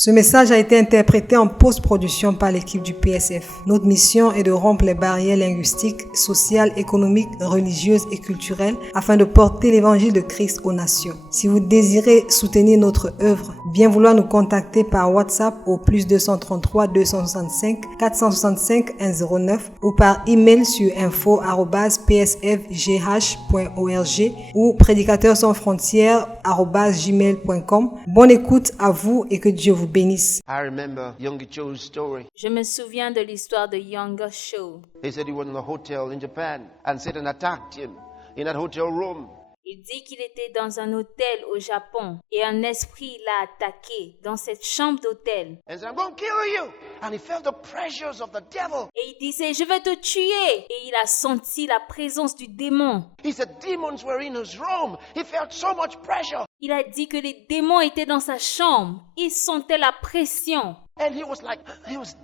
Ce message a été interprété en post-production par l'équipe du PSF. Notre mission est de rompre les barrières linguistiques, sociales, économiques, religieuses et culturelles afin de porter l'évangile de Christ aux nations. Si vous désirez soutenir notre œuvre, bien vouloir nous contacter par WhatsApp au +233 265 465 109 ou par email sur info@psfgh.org ou prédicateurs-sans-frontières@gmail.com. Bonne écoute à vous et que Dieu vous bénisse. I remember Young Cho's story. Je me souviens de l'histoire de Young Cho. He said he was in a hotel in Japan and Satan attacked him in that hotel room. Il dit qu'il était dans un hôtel au Japon et un esprit l'a attaqué dans cette chambre d'hôtel. And said, I'm going to kill you. And he felt the pressures of the devil. Et il disait, je vais te tuer. Et il a senti la présence du démon. He said demons were in his room. He felt so much pressure. Il a dit que les démons étaient dans sa chambre. Il sentait la pression. And he was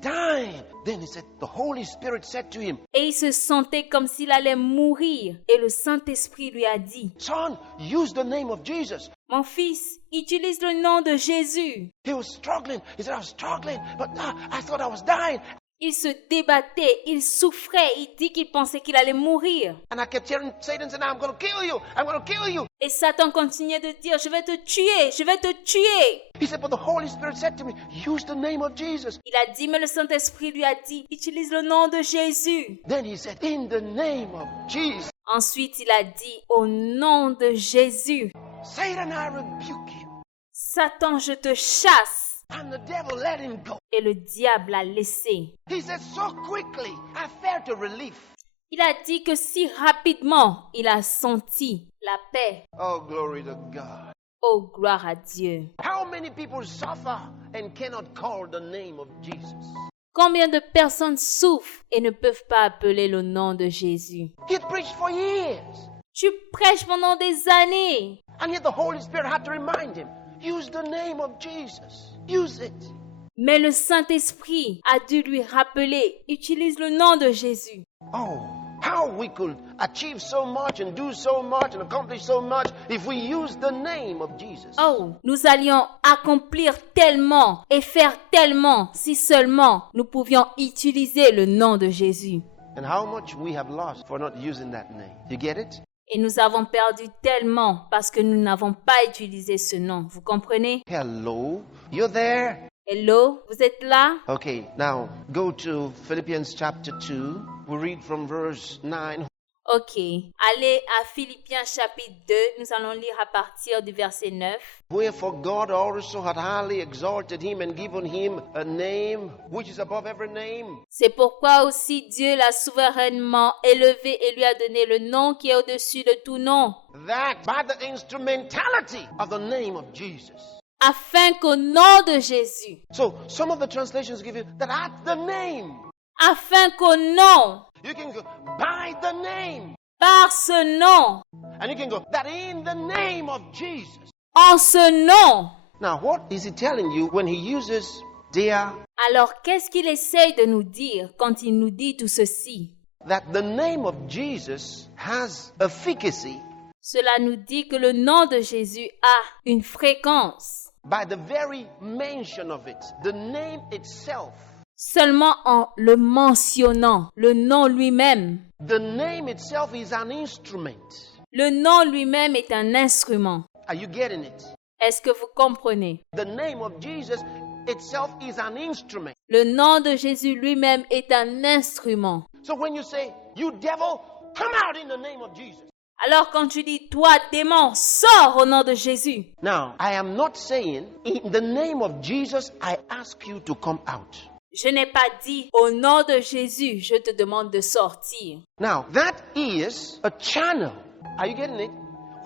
dying. Then he said, the Holy Spirit said to him, Et il se sentait comme s'il allait mourir. Et le Saint-Esprit lui a dit, son, use the name of Jesus. mon fils, utilise le nom de Jésus. He was struggling. He said, I was struggling, but I thought I was dying. Il se débattait, il souffrait, il dit qu'il pensait qu'il allait mourir. And I kept hearing Satan say, I'm going to kill you. I'm going to kill you. Et Satan continuait de dire, je vais te tuer, je vais te tuer. He said, but the Holy Spirit said to me, use the name of Jesus. Il a dit, mais le Saint-Esprit lui a dit, utilise le nom de Jésus. Then he said, in the name of Jesus. Ensuite, il a dit, au nom de Jésus. Satan, I rebuke you. Satan, je te chasse. And the devil let him go. Et le diable l'a laissé. He said, so quickly, I felt a relief. Il a dit que si rapidement, il a senti la paix. Oh, glory to God. Oh, gloire à Dieu. How many people suffer and cannot call the name of Jesus? Combien de personnes souffrent et ne peuvent pas appeler le nom de Jésus? He preached for years. Tu prêches pendant des années. And yet the Holy Spirit had to remind him, use the name of Jesus. Use it. Mais le Saint-Esprit a dû lui rappeler, utilise le nom de Jésus. Oh, how we could achieve so much and do so much and accomplish so much if we use the name of Jesus. Oh, nous allions accomplir tellement et faire tellement si seulement nous pouvions utiliser le nom de Jésus. And how much we have lost for not using that name. You get it? Et nous avons perdu tellement parce que nous n'avons pas utilisé ce nom. Vous comprenez? Hello, you're there? Hello, vous êtes là? Okay, now go to Philippians chapter 2. We read from verse 9. Ok, allez à Philippiens chapitre 2, nous allons lire à partir du verset 9. Wherefore God also had highly exalted him and given him a name which is above every name. C'est pourquoi aussi Dieu l'a souverainement élevé et lui a donné le nom qui est au-dessus de tout nom. That by the instrumentality of the name of Jesus. Afin qu'au nom de Jésus, So some of the translations give you that at the name. afin qu'au nom, You can go by the name. par ce nom, And you can go that in the name of Jesus. en ce nom. Now what is he telling you when he uses dear? Alors qu'est-ce qu'il essaye de nous dire quand il nous dit tout ceci? That the name of Jesus has efficacy Cela nous dit que le nom de Jésus a une fréquence. by the very mention of it. The name itself. Seulement en le mentionnant, le nom lui-même. The name itself is an instrument. Le nom lui-même est un instrument. Are you getting it? Est-ce que vous comprenez? The name of Jesus itself is an instrument. Le nom de Jésus lui-même est un instrument. So when you say, you devil, come out in the name of Jesus. Alors quand tu dis, toi démon, sors au nom de Jésus. Now, I am not saying, in the name of Jesus, I ask you to come out. Je n'ai pas dit, au nom de Jésus, je te demande de sortir. Now, that is a channel. Are you getting it?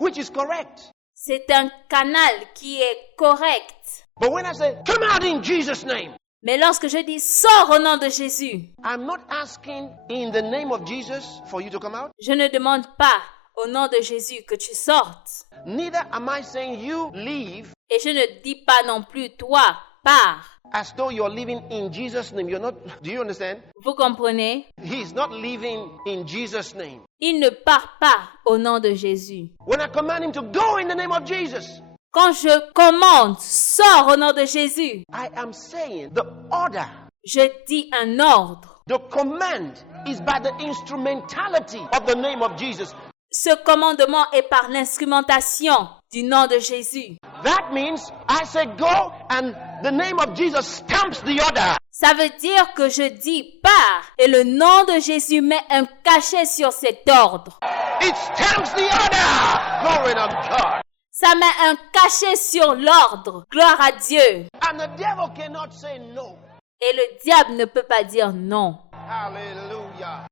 Which is correct. C'est un canal qui est correct. But when I say, come out in Jesus' name, Mais lorsque je dis, sors au nom de Jésus, I'm not asking in the name of Jesus for you to come out. je ne demande pas au nom de Jésus que tu sortes. Neither am I saying you leave Et je ne dis pas non plus, toi, pars. as though you're living in Jesus' name. You're not, do you understand? Vous comprenez? He's not living in Jesus' name. Il ne part pas au nom de Jésus. When I command him to go in the name of Jesus, Quand je commande, sors au nom de Jésus. I am saying the order, Je dis un ordre. the command is by the instrumentality of the name of Jesus. Ce commandement est par l'instrumentation du nom de Jésus. That means I say go and the name of Jesus stamps the order. Ça veut dire que je dis pars et le nom de Jésus met un cachet sur cet ordre. It stamps the order. Glory to God. Ça met un cachet sur l'ordre. Gloire à Dieu. And the devil cannot say no. Et le diable ne peut pas dire non. Hallelujah.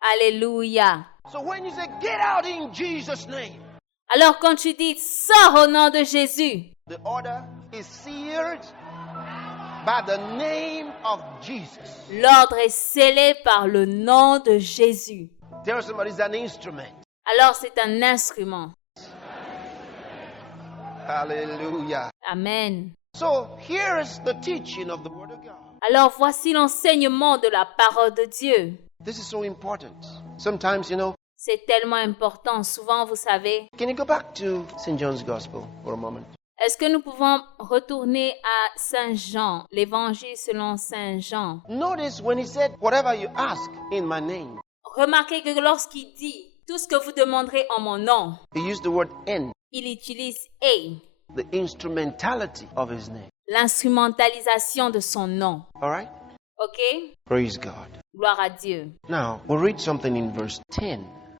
Alléluia. So when you say get out in Jesus' name, Alors quand tu dis sors au nom de Jésus, the order is sealed by the name of Jesus. l'ordre est scellé par le nom de Jésus. Tell somebody it's an instrument. Alors c'est un instrument. Hallelujah. Amen. So here's the teaching of the Word of God. Alors voici l'enseignement de la parole de Dieu. This is so important. Sometimes, C'est tellement important. Souvent, vous savez, can you go back to St. John's Gospel for a moment? est-ce que nous pouvons retourner à Saint Jean, l'évangile selon Saint Jean? Notice when he said, whatever you ask in my name, Remarquez que lorsqu'il dit tout ce que vous demanderez en mon nom, he used the word in, il utilise « et », the instrumentality of his name. l'instrumentalisation de son nom. All right? OK? Praise God. Gloire à Dieu. Now, we'll read something in verse 10.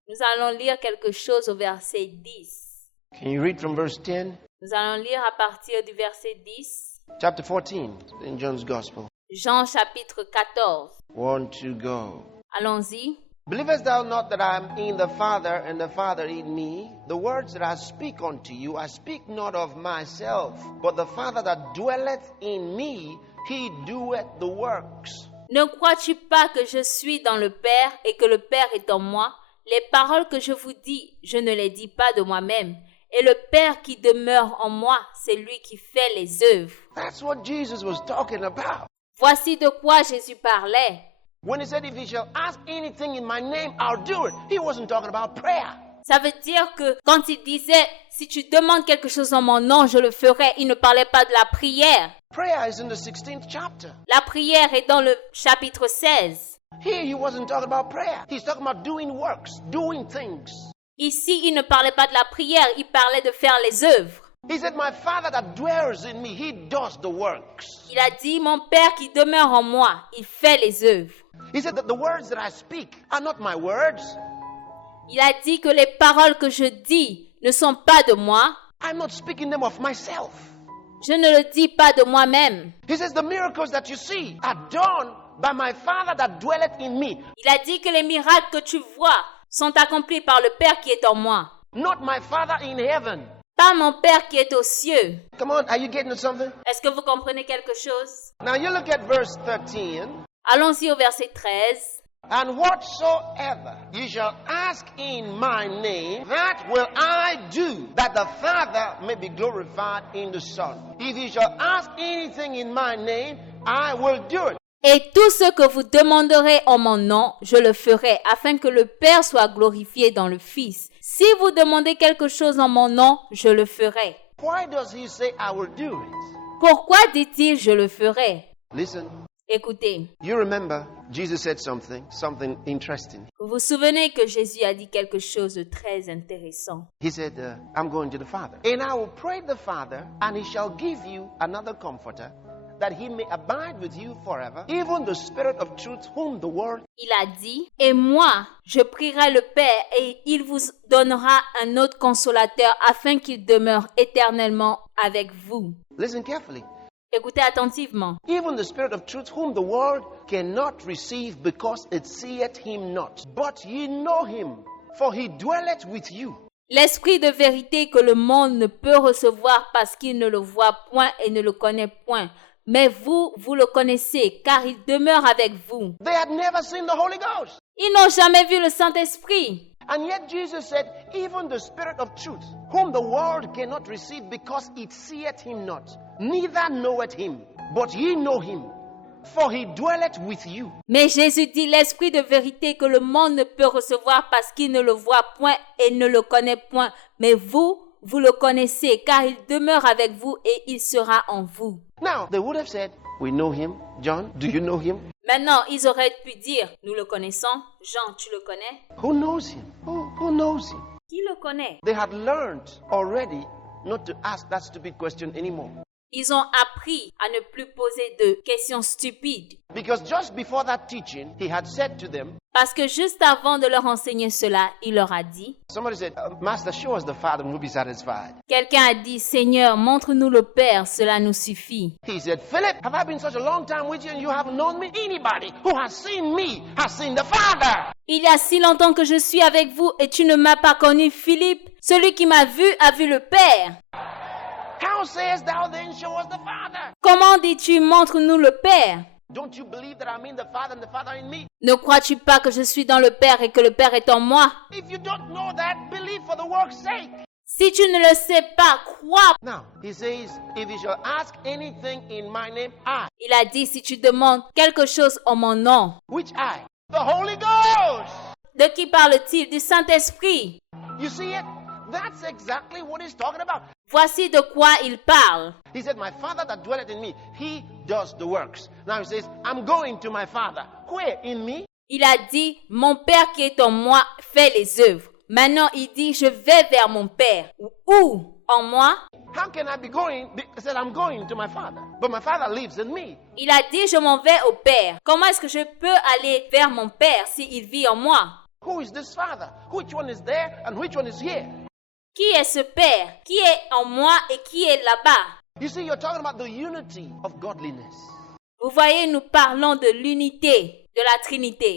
Nous allons lire quelque chose au verset 10. Can you read from verse 10? Nous allons lire à partir du verset 10. Chapter 14 in John's Gospel. Jean chapitre 14. 1 to go. Allons-y. Believest thou not that I am in the Father, and the Father in me? The words that I speak unto you, I speak not of myself, but the Father that dwelleth in me, he doeth the works. Ne crois-tu pas que je suis dans le Père et que le Père est en moi? Les paroles que je vous dis, je ne les dis pas de moi-même. Et le Père qui demeure en moi, c'est lui qui fait les œuvres. That's what Jesus was talking about. Voici de quoi Jésus parlait. When he said, if he shall ask anything in my name, I'll do it. He wasn't talking about prayer. Ça veut dire que quand il disait, si tu demandes quelque chose en mon nom, je le ferai, il ne parlait pas de la prière. Prayer is in the 16th chapter. La prière est dans le chapitre 16. Here he wasn't talking about prayer. He's talking about doing works, doing things. Ici, il ne parlait pas de la prière, il parlait de faire les œuvres. He said, my Father that dwells in me, he does the works. Il a dit, mon Père qui demeure en moi, il fait les œuvres. He said that the words that I speak are not my words. Il a dit que les paroles que je dis ne sont pas de moi. I'm not speaking them of myself. Je ne le dis pas de moi-même. He says the miracles that you see are done by my Father that dwelleth in me. Il a dit que les miracles que tu vois sont accomplis par le Père qui est en moi. Not my Father in heaven. Pas mon Père qui est aux cieux. Come on, are you getting something? Est-ce que vous comprenez quelque chose? Now you look at verse 13. Allons-y au verset 13. And whatsoever you shall ask in my name, that will I do, that the Father may be glorified in the Son. If you shall ask anything in my name, I will do it. Et tout ce que vous demanderez en mon nom, je le ferai, afin que le Père soit glorifié dans le Fils. Si vous demandez quelque chose en mon nom, je le ferai. Why does he say I will do it? Pourquoi dit-il je le ferai? Listen, Écoutez, you remember Jesus said something interesting. vous vous souvenez que Jésus a dit quelque chose de très intéressant. He said, I'm going to the Father. And I will pray the Father, and he shall give you another comforter, that he may abide with you forever, even the Spirit of truth, whom the world... Il a dit, et moi, je prierai le Père, et il vous donnera un autre consolateur, afin qu'il demeure éternellement avec vous. Listen carefully. Écoutez attentivement. Even the Spirit of truth, whom the world cannot receive, because it seeth him not. But ye know him, for he dwelleth with you. L'esprit de vérité que le monde ne peut recevoir parce qu'il ne le voit point et ne le connaît point. Mais vous, vous le connaissez, car il demeure avec vous. They had never seen the Holy Ghost. Ils n'ont jamais vu le Saint-Esprit. And yet Jesus said, even the Spirit of truth, whom the world cannot receive, because it seeth him not, neither knoweth him, but ye know him, for he dwelleth with you. Mais Jésus dit, l'esprit de vérité que le monde ne peut recevoir parce qu'il ne le voit point et ne le connaît point. Mais vous, vous le connaissez, car il demeure avec vous et il sera en vous. Now, they would have said, we know him. John, do you know him? Maintenant, ils auraient pu dire, nous le connaissons. Jean, tu le connais? Who knows him? Who knows him? Qui le connaît? They had learned already not to ask that stupid question anymore. Ils ont appris à ne plus poser de questions stupides. Because just before that teaching, he had said to them, Parce que juste avant de leur enseigner cela, il leur a dit, somebody said, Master, show us the Father and we'll be satisfied. quelqu'un a dit, Seigneur, montre-nous le Père, cela nous suffit. He said, Philip, have I been such a long time with you and you haven't known me? Anybody who has seen me has seen the Father. Il y a si longtemps que je suis avec vous et tu ne m'as pas connu, Philippe. Celui qui m'a vu a vu le Père. How sayest thou then, show us the Father? Comment dis-tu, montre-nous le Père? Don't you believe that I'm in the Father and the Father in me? Ne crois-tu pas que je suis dans le Père et que le Père est en moi? If you don't know that, believe for the work's sake. Si tu ne le sais pas, crois. Now, he says, if you shall ask anything in my name, I. Il a dit, si tu demandes quelque chose en mon nom. Which I? The Holy Ghost. De qui parle-t-il? Du Saint-Esprit. You see it? That's exactly what he's talking about. Voici de quoi il parle. He said, my Father that dwelleth in me, he does the works. Now he says, I'm going to my Father. Where? In me? Il a dit, mon Père qui est en moi fait les œuvres. Maintenant, il dit, je vais vers mon Père. Où? En moi? How can I be going? He said, I'm going to my Father. But my Father lives in me. Il a dit, je m'en vais au Père. Comment est-ce que je peux aller vers mon Père s'il vit en moi? Who is this Father? Which one is there and which one is here? Qui est ce Père? Qui est en moi et qui est là-bas? You see, you're talking about the unity of godliness. Vous voyez, nous parlons de l'unité de la Trinité.